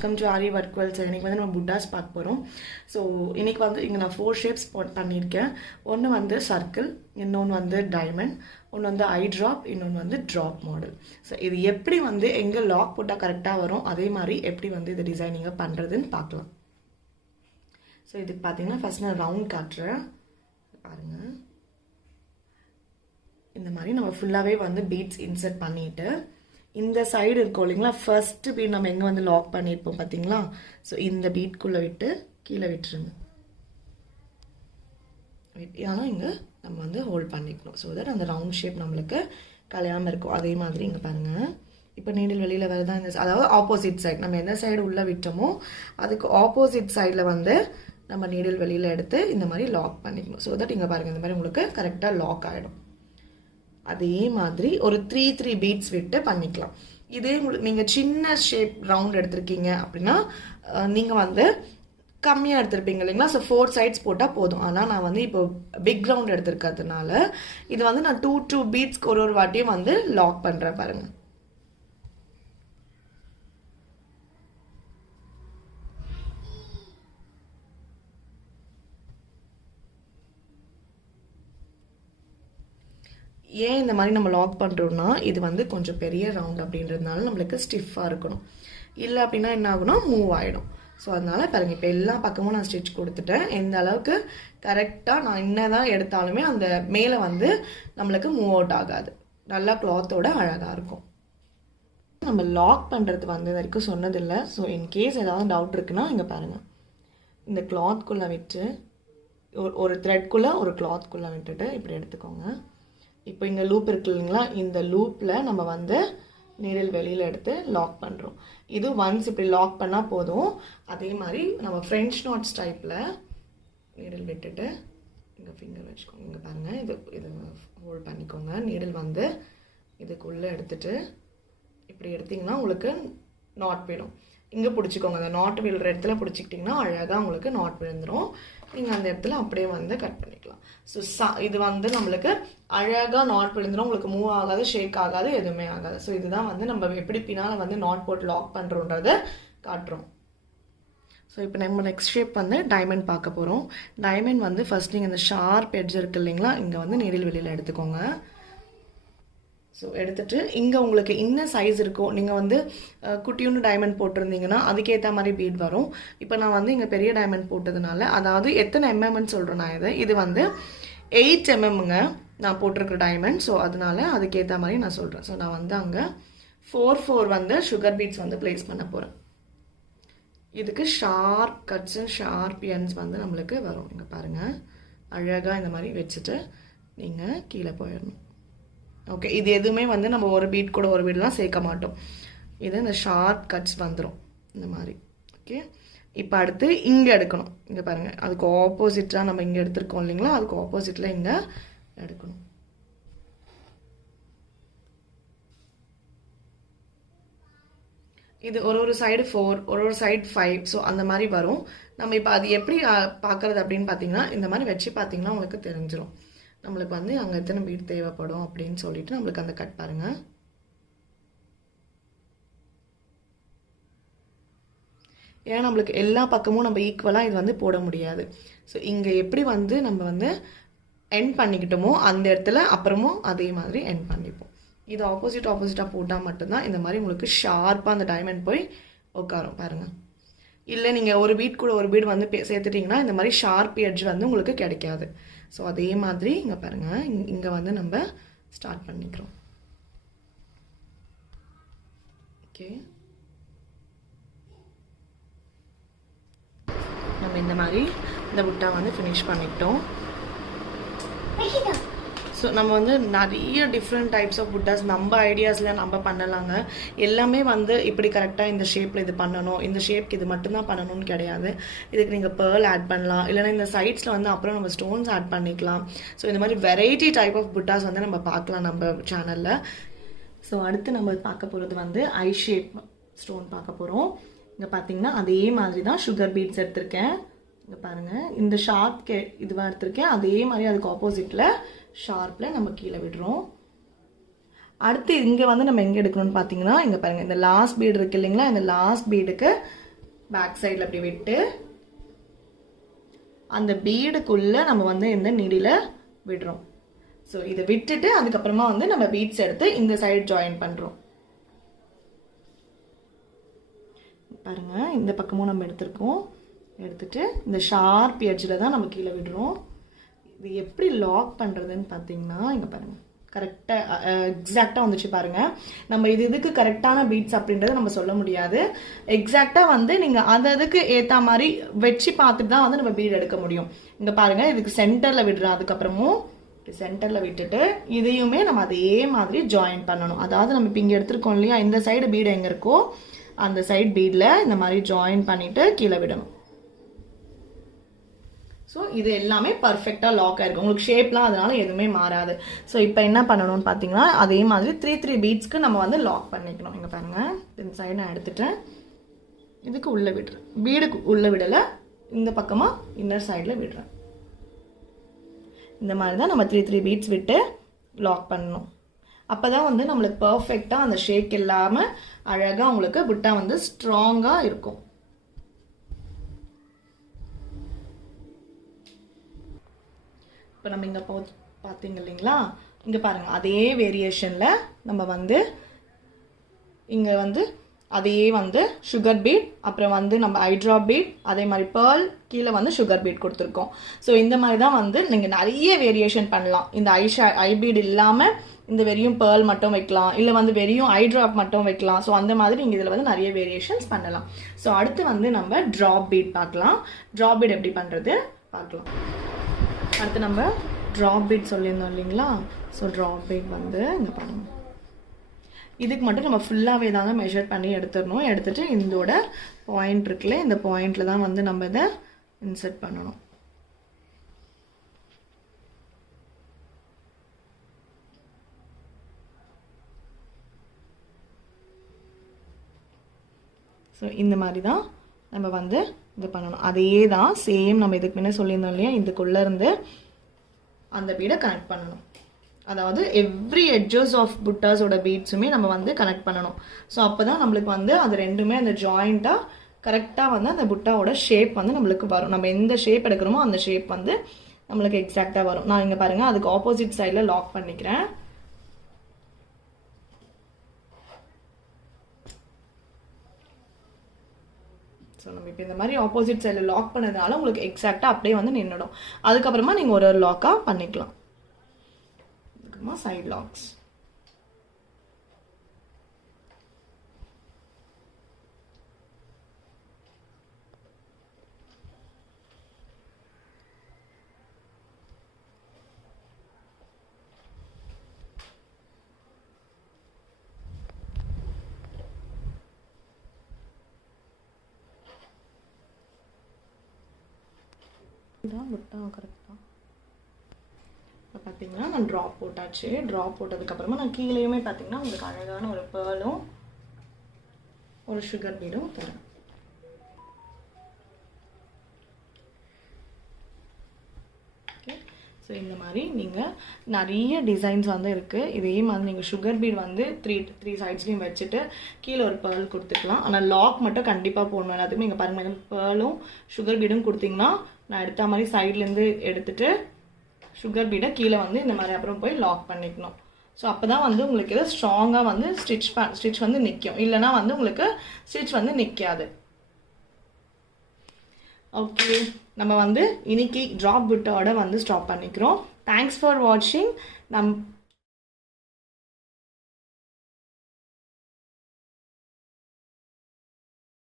Welcome to aari work world. இன்னைக்கு வந்து நம்ம புட்டாஸ் பார்க்க போகிறோம். ஸோ இன்னைக்கு வந்து இங்கே நான் 4 ஷேப்ஸ் பண்ணியிருக்கேன். ஒன்று வந்து சர்க்கிள், இன்னொன்று வந்து டைமண்ட், ஒன்று வந்து ஐ ட்ராப், இன்னொன்று வந்து ட்ராப் மாடல். ஸோ இது எப்படி வந்து எங்கே லாக் போட்டால் கரெக்டாக வரும், அதே மாதிரி எப்படி வந்து இது டிசைனிங்கை பண்ணுறதுன்னு பார்க்கலாம். ஸோ இதுக்கு பார்த்தீங்கன்னா ஃபர்ஸ்ட் நான் ரவுண்ட் காட்டுறேன் பாருங்கள். இந்த மாதிரி நம்ம ஃபுல்லாகவே வந்து பீட்ஸ் இன்சர்ட் பண்ணிவிட்டு இந்த சைடு இருக்கும் இல்லைங்களா, ஃபர்ஸ்ட் பீட் நம்ம எங்கே வந்து லாக் பண்ணியிருப்போம் பார்த்தீங்களா. ஸோ இந்த பீட்குள்ளே விட்டு கீழே விட்டுருங்க. ஆனால் இங்கே நம்ம வந்து ஹோல்ட் பண்ணிக்கணும். ஸோ தட் அந்த ரவுண்ட் ஷேப் நம்மளுக்கு கலையாமல் இருக்கும். அதே மாதிரி இங்கே பாருங்கள், இப்போ நீடில் வெளியில் வருதா, இந்த அதாவது ஆப்போசிட் சைடு நம்ம எந்த சைடு உள்ளே விட்டோமோ அதுக்கு ஆப்போசிட் சைடில் வந்து நம்ம நீடில் வெளியில் எடுத்து இந்த மாதிரி லாக் பண்ணிக்கணும். ஸோ தட் இங்கே பாருங்கள், இந்த மாதிரி உங்களுக்கு கரெக்டாக லாக் ஆகிடும். அதே மாதிரி ஒரு 3 பீட்ஸ் விட்டு பண்ணிக்கலாம். இதே உங்களுக்கு நீங்கள் சின்ன ஷேப் ரவுண்ட் எடுத்திருக்கீங்க அப்படின்னா நீங்கள் வந்து கம்மியாக எடுத்திருப்பீங்க இல்லைங்களா. ஸோ 4 சைட்ஸ் போட்டால் போதும். ஆனால் நான் வந்து இப்போ பிக் ரவுண்ட் எடுத்திருக்கிறதுனால இது வந்து நான் 2 பீட்ஸ்க்கு ஒரு வாட்டியும் வந்து லாக் பண்ணுறேன் பாருங்கள். ஏன் இந்த மாதிரி நம்ம லாக் பண்ணுறோம்னா, இது வந்து கொஞ்சம் பெரிய ரவுண்ட் அப்படின்றதுனால நம்மளுக்கு ஸ்டிஃபாக இருக்கணும். இல்லை அப்படின்னா என்ன ஆகுனா மூவ் ஆகிடும். ஸோ அதனால பாருங்கள், இப்போ எல்லா பக்கமும் நான் ஸ்டிச் கொடுத்துட்டேன். எந்த அளவுக்கு கரெக்டாக நான் என்னதான் எடுத்தாலுமே அந்த மேலே வந்து நம்மளுக்கு மூவ் அவுட் ஆகாது. நல்லா கிளாத்தோட அழகாக இருக்கும். நம்ம லாக் பண்ணுறது வந்து இது வரைக்கும் சொன்னதில்லை. ஸோ இன்கேஸ் ஏதாவது டவுட் இருக்குன்னா இங்கே பாருங்கள், இந்த கிளாத்குள்ளே விட்டு ஒரு த்ரெட்குள்ளே ஒரு கிளாத்குள்ளே விட்டுட்டு இப்படி எடுத்துக்கோங்க. இப்போ இங்கே லூப் இருக்கு இல்லைங்களா, இந்த லூப்பில் நம்ம வந்து நீடில் வெளியில் எடுத்து லாக் பண்ணுறோம். இது ஒன்ஸ் இப்படி லாக் பண்ணால் போதும். அதே மாதிரி நம்ம ஃப்ரெஞ்ச் நாட்ஸ் டைப்பில் நீடில் விட்டுட்டு இங்கே ஃபிங்கர் வச்சுக்கோங்க. இங்கே பாருங்கள், இது ஹோல்ட் பண்ணிக்கோங்க. நீடில் வந்து இதுக்குள்ளே எடுத்துட்டு இப்படி எடுத்திங்கன்னா உங்களுக்கு நாட் விடும். இங்கே பிடிச்சிக்கோங்க, அந்த நாட் விழுற இடத்துல பிடிச்சிக்கிட்டிங்கன்னா அழகாக உங்களுக்கு நாட் விழுந்துடும். நீங்கள் அந்த இடத்துல அப்படியே வந்து கட் பண்ணிக்கலாம். ஸோ இது வந்து நம்மளுக்கு அழகாக நாட் விழுந்துடும். உங்களுக்கு மூவ் ஆகாது, ஷேக் ஆகாது, எதுவுமே ஆகாது. ஸோ இதுதான் வந்து நம்ம எப்படி பின்னால் வந்து நாட் போட்டு லாக் பண்ணுறோன்றதை காட்டுறோம். ஸோ இப்போ நம்ம நெக்ஸ்ட் ஷேப் வந்து டைமண்ட் பார்க்க போகிறோம். டைமண்ட் வந்து ஃபர்ஸ்ட் நீங்கள் இந்த ஷார்ப் எட்ஜ் இருக்குது இல்லைங்களா, இங்கே வந்து நீடில் வெளியில் எடுத்துக்கோங்க. ஸோ எடுத்துகிட்டு இங்கே உங்களுக்கு என்ன சைஸ் இருக்கோ, நீங்கள் வந்து குட்டியூன்னு டைமண்ட் போட்டிருந்தீங்கன்னா அதுக்கேற்ற மாதிரி பீட் வரும். இப்போ நான் வந்து இங்கே பெரிய டைமண்ட் போட்டதுனால, அதாவது எத்தனை எம்எம்ன்னு சொல்கிறேன் நான் இது வந்து 8 எம்எம்ங்க நான் போட்டிருக்கிற டைமண்ட். ஸோ அதனால அதுக்கேற்ற மாதிரி நான் சொல்கிறேன். ஸோ நான் வந்து அங்கே 4 வந்து சுகர் பீட்ஸ் வந்து ப்ளேஸ் பண்ண போகிறேன். இதுக்கு sharp cuts and sharp ends வந்து நம்மளுக்கு வரும். இங்கே பாருங்கள், அழகாக இந்த மாதிரி வச்சுட்டு நீங்கள் கீழே போயிடணும். ஓகே, இது எதுவுமே வந்து நம்ம ஒரு பீட் கூட ஒரு பீட்லாம் சேர்க்க மாட்டோம். இது இந்த ஷார்ப் கட்ஸ் வந்துடும் இந்த மாதிரி. ஓகே, இப்போ அடுத்து இங்கே எடுக்கணும். இங்கே பாருங்கள், அதுக்கு ஆப்போசிட்டாக நம்ம இங்கே எடுத்துருக்கோம் இல்லைங்களா, அதுக்கு ஆப்போசிட்டில் இங்கே எடுக்கணும். இது ஒரு சைடு 4, ஒரு சைடு 5. ஸோ அந்த மாதிரி வரும். நம்ம இப்போ அது எப்படி பார்க்குறது அப்படின்னு பார்த்தீங்கன்னா, இந்த மாதிரி வச்சு பார்த்தீங்கன்னா உங்களுக்கு தெரிஞ்சிடும் நம்மளுக்கு வந்து அங்கே எத்தனை பீட் தேவைப்படும் அப்படின்னு சொல்லிட்டு நம்மளுக்கு அந்த கட் பாருங்கள். ஏன்னா நம்மளுக்கு எல்லா பக்கமும் நம்ம ஈக்குவலாக இது வந்து போட முடியாது. ஸோ இங்கே எப்படி வந்து நம்ம வந்து எண்ட் பண்ணிக்கிட்டோமோ அந்த இடத்துல அப்புறமும் அதே மாதிரி எண்ட் பண்ணிப்போம். இது ஆப்போசிட்டாக போட்டால் மட்டும்தான் இந்த மாதிரி உங்களுக்கு ஷார்ப்பாக அந்த டைமண்ட் போய் உட்காரும் பாருங்கள். இல்லை நீங்கள் ஒரு பீட் கூட ஒரு பீட் வந்து சேர்த்துட்டிங்கன்னா இந்த மாதிரி ஷார்ப் எட்ஜ் வந்து உங்களுக்கு கிடைக்காது. ஸோ அதே மாதிரி இங்கே பாருங்கள், இங்கே வந்து நம்ம ஸ்டார்ட் பண்ணிக்கிறோம். ஓகே, நம்ம இந்த மாதிரி இந்த புட்டா வந்து ஃபினிஷ் பண்ணிட்டோம். ஸோ நம்ம வந்து நிறைய டிஃப்ரெண்ட் டைப்ஸ் ஆஃப் புட்டாஸ் நம்ம ஐடியாஸில் நம்ம பண்ணலாங்க. எல்லாமே வந்து இப்படி கரெக்டாக இந்த ஷேப்பில் இது பண்ணணும், இந்த ஷேப்க்கு இது மட்டும்தான் பண்ணணும்னு கிடையாது. இதுக்கு நீங்கள் பேர்ல் ஆட் பண்ணலாம், இல்லைனா இந்த சைட்ஸில் வந்து அப்புறம் நம்ம ஸ்டோன்ஸ் ஆட் பண்ணிக்கலாம். ஸோ இந்த மாதிரி வெரைட்டி டைப் ஆஃப் புட்டாஸ் வந்து நம்ம பார்க்கலாம் நம்ம சேனலில். ஸோ அடுத்து நம்ம பார்க்க போகிறது வந்து ஐ ஷேப் ஸ்டோன் பார்க்க போகிறோம். இங்கே பார்த்தீங்கன்னா அதே மாதிரி தான் சுகர் பீட்ஸ் எடுத்திருக்கேன். இங்கே பாருங்கள், இந்த ஷார்ப் இதுவாக எடுத்திருக்கேன். அதே மாதிரி அதுக்கு ஆப்போசிட்டில் ஷார்ப்பில் நம்ம கீழே விடுறோம். அடுத்து இங்கே வந்து நம்ம எங்கே எடுக்கணும்னு பார்த்தீங்கன்னா, இங்கே பாருங்கள், இந்த லாஸ்ட் பீடு இருக்குது இல்லைங்களா, இந்த லாஸ்ட் பீடுக்கு பேக் சைடில் அப்படி விட்டு அந்த பீடுக்குள்ள நம்ம வந்து இந்த நீடில விடுறோம். ஸோ இதை விட்டுட்டு அதுக்கப்புறமா வந்து நம்ம பீட்ஸ் எடுத்து இந்த சைடு ஜாயின் பண்ணுறோம். பாருங்க, இந்த பக்கமும் நம்ம எடுத்துட்டு இந்த ஷார்ப் எட்ஜில் தான் நம்ம கீழே விடுறோம். இது எப்படி லாக் பண்ணுறதுன்னு பார்த்தீங்கன்னா, இங்கே பாருங்கள், கரெக்டாக எக்ஸாக்டாக வந்துச்சு பாருங்கள். நம்ம இதுக்கு கரெக்டான பீட்ஸ் அப்படின்றத நம்ம சொல்ல முடியாது. எக்ஸாக்டாக வந்து நீங்கள் அதுக்கு ஏற்ற மாதிரி வச்சு பார்த்துட்டு தான் வந்து நம்ம பீட் எடுக்க முடியும். இங்கே பாருங்கள், இதுக்கு சென்டரில் விடுறோம். அதுக்கப்புறமும் சென்டரில் விட்டுட்டு இதையுமே நம்ம அதே மாதிரி ஜாயின் பண்ணணும். அதாவது நம்ம இப்போ இங்கே எடுத்துருக்கோம் இல்லையா, இந்த சைடு பீடு எங்கே இருக்கோ அந்த சைடு பீடில் இந்த மாதிரி ஜாயின் பண்ணிவிட்டு கீழே விடணும். ஸோ இது எல்லாமே பர்ஃபெக்டாக லாக் ஆகிருக்கும். உங்களுக்கு ஷேப்லாம் அதனால எதுவுமே மாறாது. ஸோ இப்போ என்ன பண்ணணும்னு பார்த்தீங்கன்னா, அதே மாதிரி 3 பீட்ஸ்க்கு நம்ம வந்து லாக் பண்ணிக்கணும். இங்கே பாருங்கள், இந்த சைடு நான் எடுத்துட்டேன், இதுக்கு உள்ளே விடுறேன், பீடுக்கு உள்ளே விடலை, இந்த பக்கமாக இன்னர் சைடில் விடுறேன். இந்த மாதிரி தான் நம்ம 3 பீட்ஸ் விட்டு லாக் பண்ணணும். அப்போ தான் வந்து நம்மளுக்கு பர்ஃபெக்டாக அந்த ஷேக் இல்லாமல் அழகாக உங்களுக்கு புட்டா வந்து ஸ்ட்ராங்காக இருக்கும். இப்போ நம்ம இங்கே பார்த்தீங்க இல்லைங்களா, இங்கே பாருங்கள், அதே வேரியேஷனில் நம்ம வந்து இங்கே வந்து அதையே வந்து சுகர் பீட், அப்புறம் வந்து நம்ம ஐட்ராப் பீட், அதே மாதிரி பேர்ல், கீழே வந்து சுகர் பீட் கொடுத்துருக்கோம். ஸோ இந்த மாதிரி தான் வந்து நீங்கள் நிறைய வேரியேஷன் பண்ணலாம். இந்த ஐ பீட் இல்லாமல் இந்த வெறியும் பேர்ல் மட்டும் வைக்கலாம், இல்லை வந்து வெறியும் ஐட்ராப் மட்டும் வைக்கலாம். ஸோ அந்த மாதிரி நீங்கள் இதில் வந்து நிறைய வேரியேஷன்ஸ் பண்ணலாம். ஸோ அடுத்து வந்து நம்ம ட்ராப் பீட் பார்க்கலாம். ட்ராப் பீட் எப்படி பண்ணுறது பார்க்கலாம். அடுத்து நம்ம ட்ராப் பீட் சொல்லியிருந்தோம் இல்லைங்களா. ஸோ ட்ராப் பீட் வந்து இங்கே பாருங்கள், இதுக்கு மட்டும் நம்ம ஃபுல்லாகவே தாங்க மெஷர் பண்ணி எடுத்துடணும். எடுத்துகிட்டு இதோட பாயிண்ட் இருக்குல்ல, இந்த பாயிண்டில் தான் வந்து நம்ம இதை இன்சர்ட் பண்ணணும். ஸோ இந்த மாதிரி தான் நம்ம வந்து இது பண்ணணும். அதே தான் சேம் நம்ம இதுக்கு முன்னே சொல்லியிருந்தோம் இல்லையா, இதுக்குள்ளே இருந்து அந்த பீடை கனெக்ட் பண்ணணும். அதாவது எவ்ரி எட்ஜஸ் ஆஃப் புட்டாஸோட பீட்ஸுமே நம்ம வந்து கனெக்ட் பண்ணணும். ஸோ அப்போ தான் நம்மளுக்கு வந்து அது ரெண்டுமே அந்த ஜாயிண்ட்டாக கரெக்டாக வந்து அந்த புட்டாவோட ஷேப் வந்து நம்மளுக்கு வரும். நம்ம எந்த ஷேப் எடுக்கிறோமோ அந்த ஷேப் வந்து நம்மளுக்கு எக்ஸாக்டாக வரும். நான் இங்கே பாருங்கள், அதுக்கு ஆப்போசிட் சைடில் லாக் பண்ணிக்கிறேன். ஸோ நம்ம இப்போ இந்த மாதிரி ஆப்போசிட் சைடில் லாக் பண்ணதுனால உங்களுக்கு எக்ஸாக்டாக அப்படியே வந்து நின்றுடும். அதுக்கப்புறமா நீங்கள் ஒரு லாக்காக பண்ணிக்கலாம். அதுக்கப்புறமா சைட் லாக்ஸ். இதான் புட்டா கரெக்டாக. இப்போ பார்த்தீங்கன்னா நான் ட்ராப் போட்டாச்சு. ட்ராப் போட்டதுக்கப்புறமா நான் கீழேயுமே பார்த்தீங்கன்னா உங்களுக்கு அழகான ஒரு பேர்லும் ஒரு சுகர் பீடும் தரேன். ஓகே, ஸோ இந்த மாதிரி நீங்கள் நிறைய டிசைன்ஸ் வந்து இருக்குது. இதே மாதிரி நீங்கள் சுகர் பீட் வந்து த்ரீ சைட்ஸ்லையும் வச்சுட்டு கீழே ஒரு பேர்ல் கொடுத்துக்கலாம். ஆனால் லாக் மட்டும் கண்டிப்பாக போடணும். எல்லாத்துக்குமே இங்கே பாருங்கள், பேர்லும் சுகர் பீடும் கொடுத்தீங்கன்னா நான் எடுத்த மாதிரி சைட்லேருந்து எடுத்துகிட்டு சுகர் பீடை கீழே வந்து இந்த மாதிரி அப்புறம் போய் லாக் பண்ணிக்கணும். ஸோ அப்போ தான் வந்து உங்களுக்கு இது ஸ்ட்ராங்காக வந்து ஸ்டிச் வந்து நிற்கும். இல்லைனா வந்து உங்களுக்கு ஸ்டிச் வந்து நிற்காது. ஓகே, நம்ம வந்து இன்னைக்கு ட்ராப் புட்டோட வந்து ஸ்டாப் பண்ணிக்கிறோம். தேங்க்ஸ் ஃபார் வாட்சிங்.